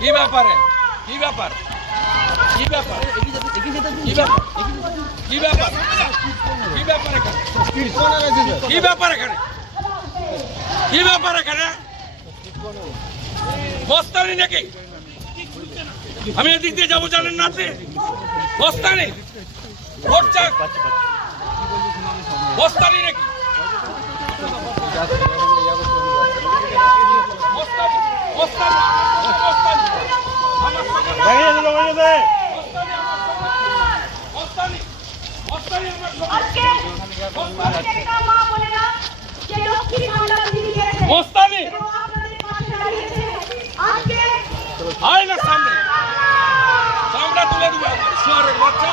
কি ব্যাপারে? কি ব্যাপার? কি ব্যাপার? কি ব্যাপার? কি ব্যাপার? কি ব্যাপার এখানে? কি ব্যাপার এখানে? কি ব্যাপার এখানে? বস্তানি নাকি? আমি এদিক দিয়ে যাবো, জানেন না আপনি? বস্তানি বস্তানি নাকি? সামনে চামড়া তুলে দিবে শুয়ারের বাচ্চা,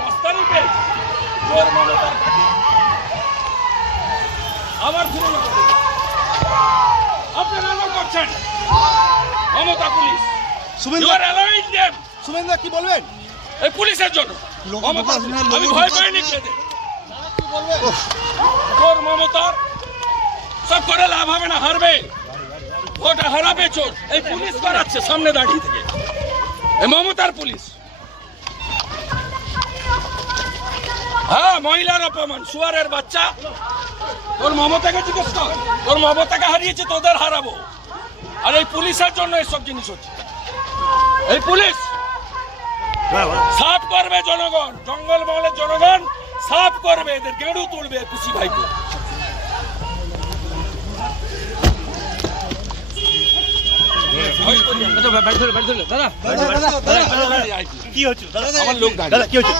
মস্তানি পেয়ে চোর মমতার কাছে আবার ফিরে যাবে। আপনারা আলো করছেন মমতা পুলিশ। সুমেন্দা কি বলবেন এই পুলিশের জন্য? আমি ভয় পাইনি চোর মমতার সব করে লাভ হবে না, হারবে, ওটা হারাবে চোর। এই পুলিশ করাচ্ছে সামনে দাঁড়িয়ে থেকে, এই মমতার পুলিশ। হ্যাঁ, মহিলার অপমান, শুয়ারের বাচ্চা। তোর মমতাকে জিজ্ঞেস কর, তোর মমতাকে হারিয়েছে, তোদের হারাবো। আর এই পুলিশের জন্য এইসব জিনিস হচ্ছে। এই পুলিশ সাফ করবে জনগণ, জঙ্গল মহলের জনগণ সাফ করবে, এদের গেড়ু তুলবে খুশি ভাইকে। কি হচ্ছে আমার লোক দাদা কি হচ্ছে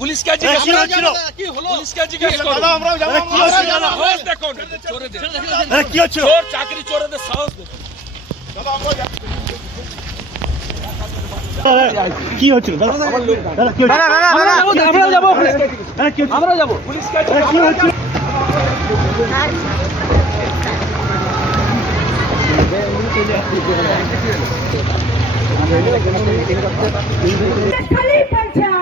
পুলিশকে জিজ্ঞেস করো। দেখুন কি হচ্ছে চোর চাকরি চোরেদের সাহস দেখুন। কি হচ্ছিল আমরা যাবো পুলিশকে কি হচ্ছে খালি পঞ্চায়েত